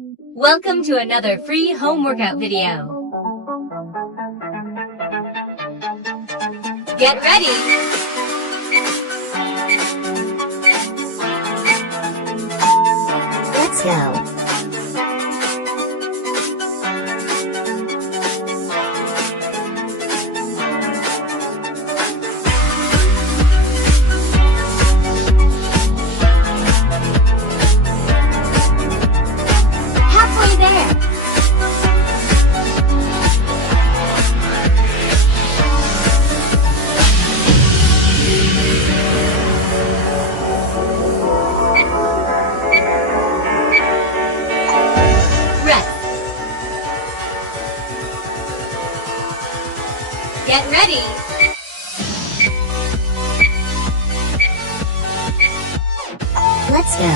Welcome to another free home workout video. Get ready! Let's go. Halfway there! Rest. Get ready! Let's go.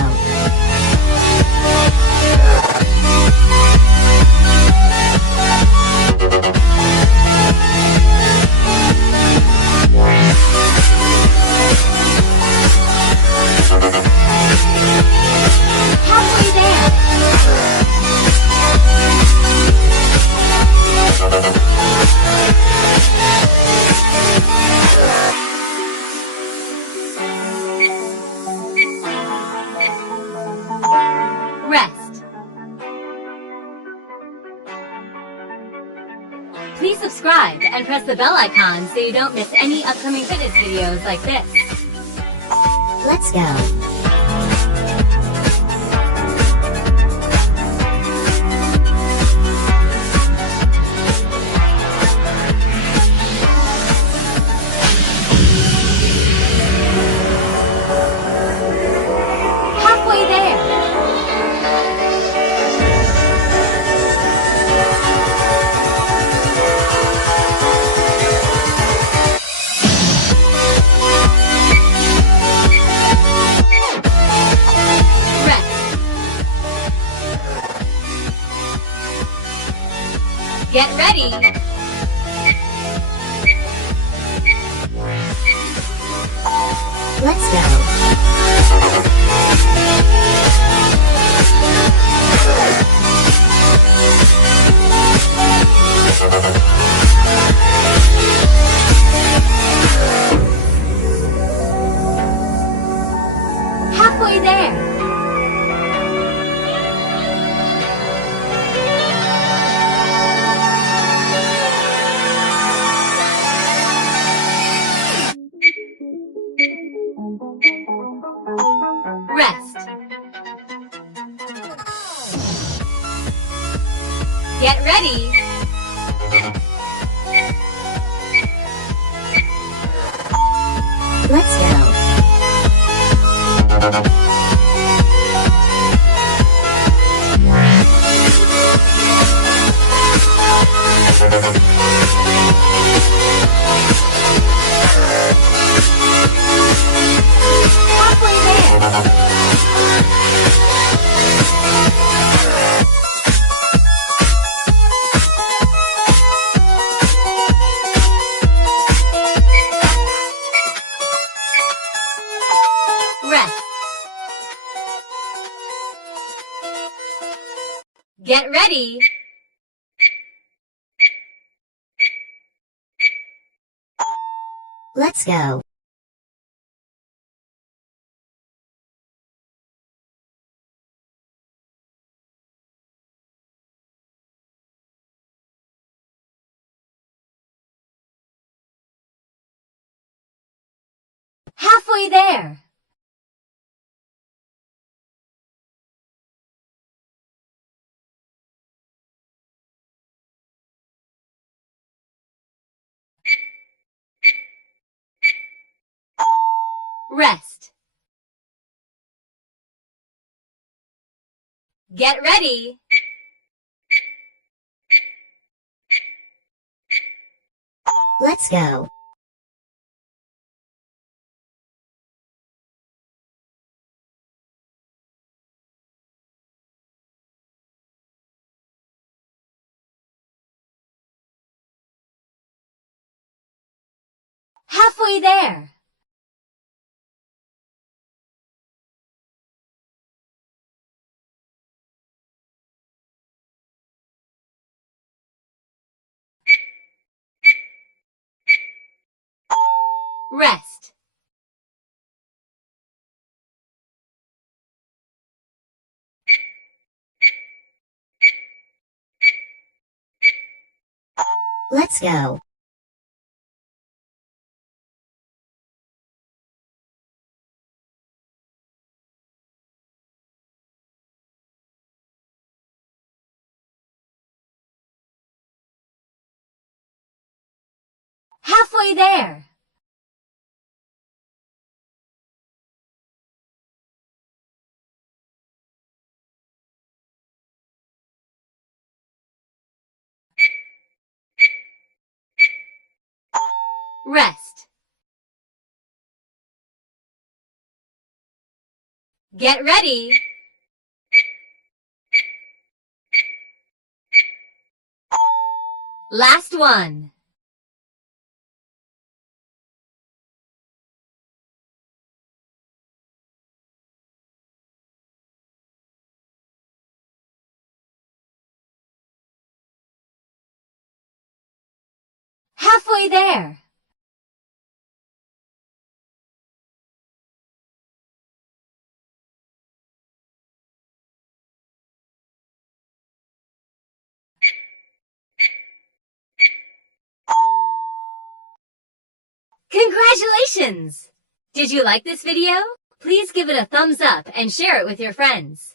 Halfway there! Rest. Please subscribe and press the bell icon so you don't miss any upcoming fitness videos like this. Let's go. Halfway there! Rest. Get ready! Let's go. Halfway there! Rest. Get ready! Let's go. Halfway there! Rest. Get ready! Let's go. Halfway there! Rest. Get ready! Let's go. Halfway there! Rest. Let's go. Halfway there. Rest. Get ready. Last one. Halfway there. Congratulations! Did you like this video? Please give it a thumbs up and share it with your friends.